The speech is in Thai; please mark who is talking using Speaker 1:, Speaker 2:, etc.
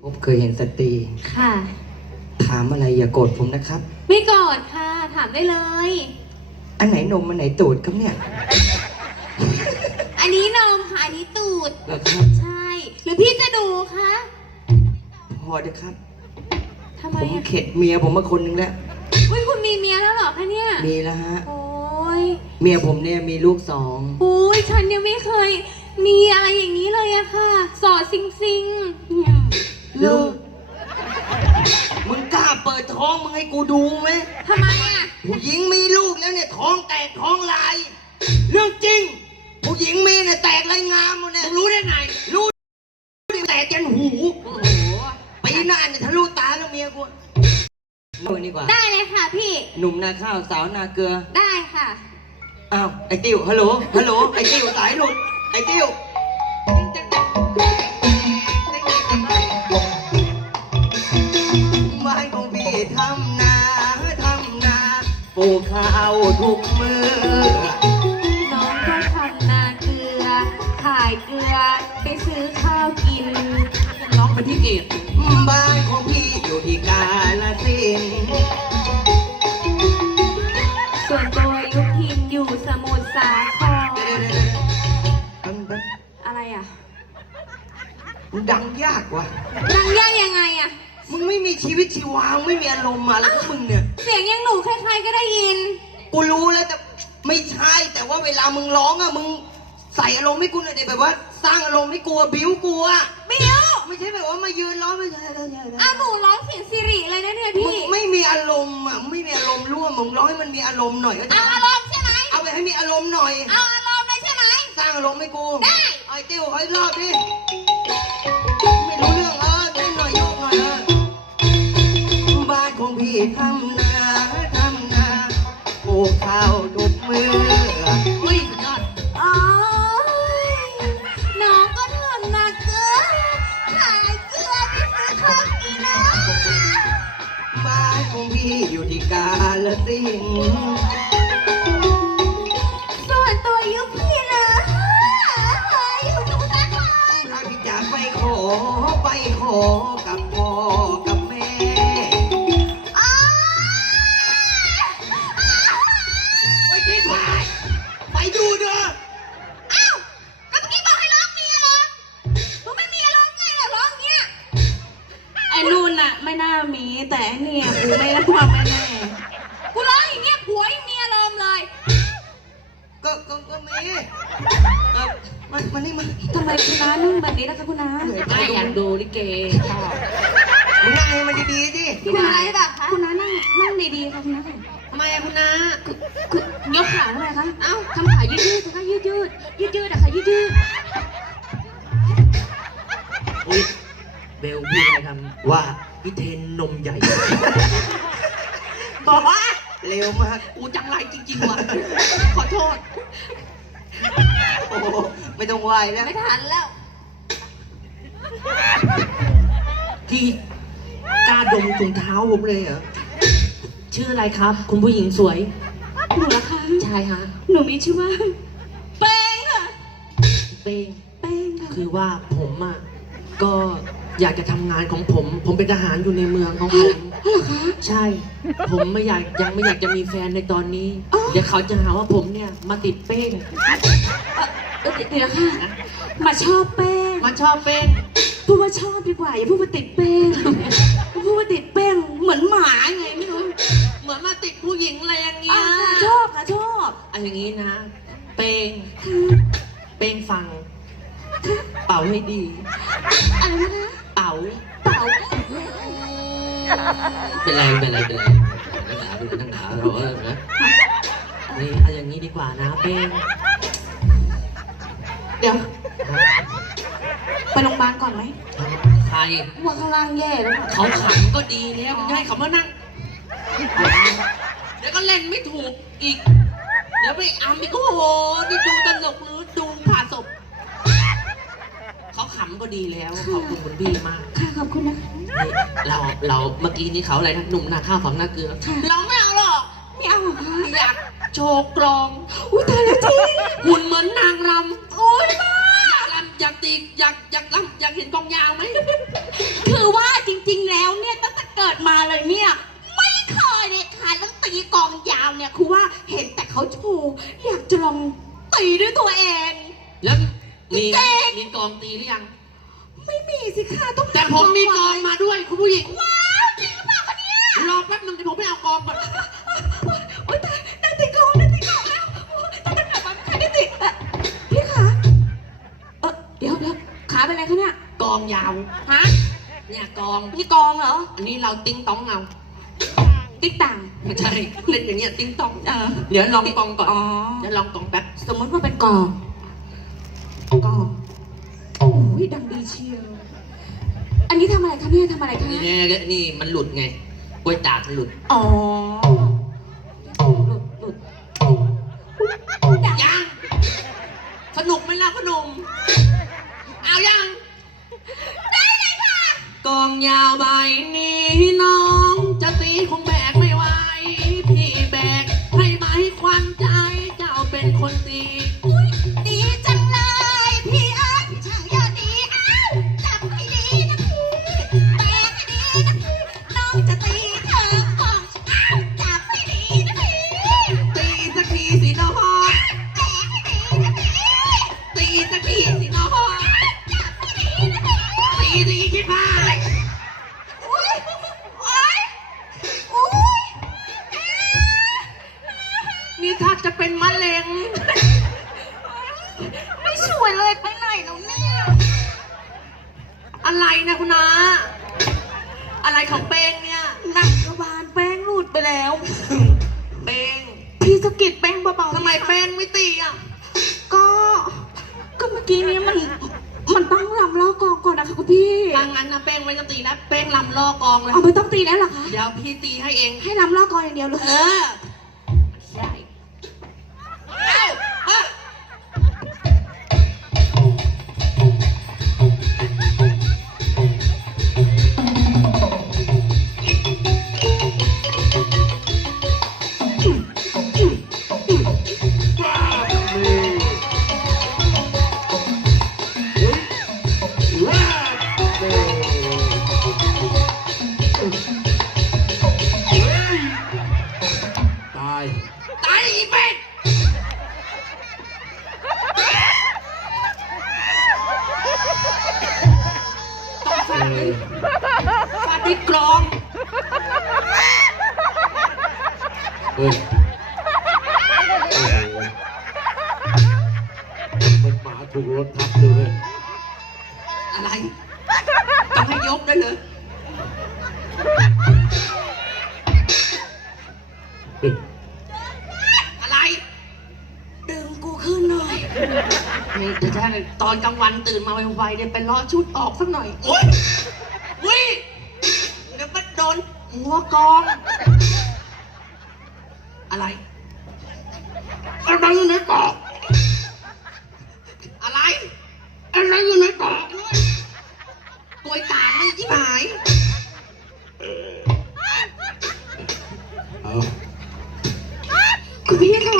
Speaker 1: ผมเคยเห็นสตรี
Speaker 2: ค่ะ
Speaker 1: ถามอะไรอย่าโกรธผมนะครับ
Speaker 2: ไม่โกรธค่ะถามได้เลย
Speaker 1: อันไหนนมอันไหนตูดครับเนี่ย
Speaker 2: อันนี้นมค่ะอันนี้ตูด
Speaker 1: เหรอครับ
Speaker 2: ใช่หรือพี่จะดูคะ
Speaker 1: พอเถอะครับ
Speaker 2: ทำไม
Speaker 1: ผมเข็ดเมียผมมาคนนึงแล้ว
Speaker 2: อุ้ยคุณมีเมียแล้วเหรอคะเนี่ย
Speaker 1: มีแล้วฮะ
Speaker 2: โอ้ย
Speaker 1: เมียผมเนี่ยมีลูก2
Speaker 2: อุ้ยฉันยังไม่เคยมีอะไรอย่างนี้เลยอะค่ะสอดซิง
Speaker 1: ลูกมึงกล้าเปิดท้องมึงให้กูดูไหม
Speaker 2: ทำไมอะ
Speaker 1: ผู้หญิงมีลูกแล้วเนี่ยท้องแตกท้องลายเรื่องจริงผู้หญิงมีเนี่ยแตกไรงามหมดเนี่ย
Speaker 3: รู้ได้ไง
Speaker 1: รู้แตกยันหูโอ้โหปีหน้าเนี่ยทะลุตาแล้วเมียกูเอาดีกว่า
Speaker 2: ได้เลยค่ะพี่
Speaker 1: หนุ่มนาข้าวสาวนาเกลือ
Speaker 2: ได้ค่ะ
Speaker 1: อ้าวไอ้ติ้วฮัลโหลฮัลโหลไอ้ติ้วสายหลุดไอ้ติ้วบ้านของพี่ทำนาปลูกข้าวทุกมือ
Speaker 2: น้องก็ทำนาเกลือขายเกลือไปซื้อข้าวกิน
Speaker 3: น้องไปที่เกต
Speaker 1: บ้านของพี่อยู่ที่กาฬสินธุ์
Speaker 2: ส่วนตัวยุพินอยู่สมุทรสาครอะไรอ่ะ
Speaker 1: ดังยากว่ะ
Speaker 2: ดังยากยังไงอ่ะ
Speaker 1: มึงไม่มีชีวิตชีวาไม่มีอารมณ์อะไรพวกมึงเนี่ย
Speaker 2: เสียงยังหนูใครๆก็ได้ยิน
Speaker 1: กูรู้แล้วแต่ไม่ใช่แต่ว่าเวลามึงร้องอะมึงใส่อารมณ์ให้กูหน่อยดิแบบว่าสร้างอารมณ์ให้กูบิ้วกูอะ
Speaker 2: บิ้ว
Speaker 1: ไม่ใช่แบบว่ามายืนร้องไม่ใช่
Speaker 2: หนูร้องเสียงสิริเลยนะเนี่ยพี่
Speaker 1: ไม่มีอารมณ์อะไม่มีอารมณ์ร่วมมึงร้องให้มันมีอารมณ์หน่อยก็
Speaker 2: ได้อารมณ์ใช่ไหม
Speaker 1: เอาไปให้มีอารมณ์หน่อย
Speaker 2: เอาอารมณ์เลยใช่ไหม
Speaker 1: สร้างอารมณ์ให้กู
Speaker 2: ได้
Speaker 1: ไอ้ติ้วไอ้รอบดิไม่รู้เรื่องเต้นหน่อยโยกหน่อยบ้านของพี่ทำนาปลูกข้าวทุกมือ
Speaker 3: เฮ้ยสุดยอด
Speaker 2: อ๋อน้องก็ทำนาเกลือขายเกลือไปซื้อข้าวกินนะ
Speaker 1: บ้านของพี่อยู่ที่กาฬสินธุ์
Speaker 2: ส่วนตัวยุพี่นะอยู่สมุทรสาคร
Speaker 1: ถ้าพี่จะไปขอกับพ่อกับแม่ไปดูเด้อ
Speaker 2: อ้าวก็เมื่อกี้บอกให้ร้องมีอารมณ์มึงไม่มีอารมณ์ไงล่ะร้องเงี้ย
Speaker 3: ไอ้นู่นน่ะไม่น่ามีแต่ไอ้เนี่ยกูไม่ได้ความแน่
Speaker 2: กูร้องอย่างเงี้ยผัวยังมีอารมณ์เลย
Speaker 1: ก็มีมันนี่มัน
Speaker 2: ทำไมคุณน้านุ่งแบบนี้นะคะคุณน้า
Speaker 3: ไม่อยากดูลิเก
Speaker 1: มึงนั่งให้มันดีๆดิ
Speaker 2: คุณน้าอะไรแบบคะคุณน้านั่งดีๆค่ะคุณน้า
Speaker 3: ทำไมคุณน้าย
Speaker 2: กขาทำไมคะเอ้าทำขายืดๆนะคะยืดอะค่ะยืด
Speaker 3: อุ้ยเบลพี่อะไรทำว่าพี่เทนนมใหญ่
Speaker 1: บอกว่าเร็วมาก
Speaker 3: กูจังไรจริงๆว่ะขอโทษ
Speaker 1: โอ้ไม่ต้องไหวแล้ว
Speaker 2: ไม่ทันแล้ว
Speaker 3: ที่กล้าดมถุงเท้าผมเลยเหรอชื่ออะไรครับคุณผู้หญิงสวย
Speaker 2: หนูละคะ
Speaker 3: ใช่ฮะ
Speaker 2: หนูมีชื่อว่าเป้งค่ะ
Speaker 3: เป้ง
Speaker 2: ค่ะ
Speaker 3: คือว่าผมอ่ะก็อยากจะทำงานของผมเป็นทหารอยู่ในเมืองของผม
Speaker 2: เหรอคะ
Speaker 3: ใช่ผมยังไม่อยากจะมีแฟนในตอนนี้เดี๋ยวเขาจะหาว่าผมเนี่ยมาติดเป้ง
Speaker 2: เดี๋ยวค่ะมาชอบเป้งพูดว่าชอบดีกว่าอย่าพูดว่าติดเป้งพูดว่าติดเป้งเหมือนหมาไงไม่รู้
Speaker 3: เหมือนมาติดผู้หญิงอะไรอย่างเงี้ย
Speaker 2: ชอบค่ะชอบ
Speaker 3: อันอย่างงี้นะเป้งฟังเป่าให้ดี
Speaker 2: อะไรนะ
Speaker 3: เป่าเป็นไรตั้งหนาเรานะนี่เอาอย่างนี้ดีกว่านะเป้ง
Speaker 2: เดี๋ยวไปโรงพยาบาลก่อนไหม
Speaker 3: ใคร
Speaker 2: ว่าข้างล่างแย่แล้ว
Speaker 3: เขาขังก็ดีแล้วให้เขามานั่งเดี๋ยวก็เล่นไม่ถูกอีกเดี๋ยวไปอัมอีกโอ้โหนี่ดูตลกหรือดูผ่าศพเขาขำก็ดีแล้วขอบคุณคุณพี่มาก
Speaker 2: ค่ะขอบคุณนะ
Speaker 3: เราเมื่อกี้นี้เขาอะไรนะหนุ่มหน้าข้าวฝังหน้าเกลือเราไม่เอาหรอก
Speaker 2: ไม่เอาค่ะ
Speaker 3: อยากโชว์กลอง
Speaker 2: อุ้ยตายแล้วจริง
Speaker 3: หุ่นเหมือนนางรำ
Speaker 2: โอ้ยบ้า
Speaker 3: อยากรำอยากตีอยากรำอยากเห็นกองยาวไหม
Speaker 2: คือว่ากิดมาเลยเนี่ยไม่เคยเลยค่ะเรื่องตีกลองยาวเนี่ยคือว่าเห็นแต่เขาโชว์อยากจะลองตีด้วยตัวเอง
Speaker 3: แล้วมี
Speaker 2: เก่ง
Speaker 3: มีกองตีหรือยัง
Speaker 2: ไม่มีสิค่ะต้อง
Speaker 3: แต่ผมมีกองมาด้วยคุณผู้หญิง
Speaker 2: ว้าวจริงหรือเปล่าคะเนี่ย
Speaker 3: รอแป๊บนึงเดี๋ยวผมไปเอากองก่อน
Speaker 2: โอ๊ยตายได้ตีกลองได้ตีกลองแล้วโอ๊ยตั้งแต่เกิดมาไม่เคยได้ตีพี่ขาเดี๋ยวขาเป็นไรคะเนี่ย
Speaker 3: กองยาว
Speaker 2: ฮะ
Speaker 3: เนี่ยกอง
Speaker 2: นี่กลองเหรอ
Speaker 3: อันนี้เราติ้งต้องเอา
Speaker 2: ติ๊กต่าง
Speaker 3: ไม่ใช่เล่นอย่างเงี้ยติ้งต้อง
Speaker 2: เ
Speaker 3: เดี๋ยวลองกองก่อน
Speaker 2: อ๋อ
Speaker 3: เดี๋ยวลองกองแป๊บ
Speaker 2: สมมติว่าเป็นกลองโอ้ยดังดีเชียวอันนี้ทำอะไรคะเนี่ยทำอะไรคะ
Speaker 3: นี่มันหลุดไงกล้วยตากมันหลุด
Speaker 2: อ๋อหลุด
Speaker 3: ยังสนุกไหมล่ะพนมเอายังได้เลยค่ะกองยาวใบนี้น้องจะตีคงแบกไม่ไหวพี่แบกให้ไหมควันใจเจ้าเป็นคนตี
Speaker 2: อุ๊ยดีจังเลยพี่เอ้ยพี่ช่างยอดดีอ้าวจับให้ดีนะพี่แบกให้ดีนะพี่น้องจะตีเธอของอ้าวจับให้ดีนะพี่
Speaker 3: ตีสักทีสิน้อง
Speaker 2: แบกให้ดีนะพี่
Speaker 3: ตีสักทีสิน้อง
Speaker 2: จับให้ดีนะพี่
Speaker 3: ตีดีคิดพาย
Speaker 2: อุ๊ยโอ๊ยอุ๊ย
Speaker 3: นี่ถ้าจะเป็นมะเร็ง
Speaker 2: ไม่สวยเลยไปไหนแล้วเนี่ย
Speaker 3: อะไรนะคุณนาอะไรของเป้งเนี่ย
Speaker 2: หนังกระบาลแป้งหลุดไปแล้ว
Speaker 3: เป้ง
Speaker 2: พี่สะกิดแป้งเบาๆ
Speaker 3: ทำไมเป้งไม่ตีอ่ะ
Speaker 2: ก็เมื่อกี้นี้มันต้องรำล้อกองก่อนนะคะคุณพี่
Speaker 3: ถ้างั้นนะเป้งไม่ต้องตีนะเป้งลำล่อกองเลย
Speaker 2: เอาไม่ต้องตีแล้วเหรอคะ
Speaker 3: เดี๋ยวพี่ตีให้เอง
Speaker 2: ให้รำล้อกองอย่างเดียวเลย
Speaker 3: เออใช่เอ้า
Speaker 4: ตาย
Speaker 3: ตายอีกเป็ดต้องฟาดเลยฟาดที่กรอง
Speaker 4: เฮ้ยโอ้โหมันหมาถูกรถทับเลย
Speaker 3: อะไร ต้องให้ยกด้วยเลย อะไร
Speaker 2: ดึงกูขึ้นหน่อย
Speaker 3: นี่แต่ถ้าตอนกลางวันตื่นมาไวๆเนี่ยไปล้อชุดออกสักหน่อย โอ๊ยวิเดี๋ยวมันโดนหัวกอง อะไรอะไรอยู่ในกรอบอะไรอะไรอยู่ในกรอบด้วยกล้วยตากไม่ที่หาย
Speaker 4: เอา
Speaker 2: คุณพี่คะ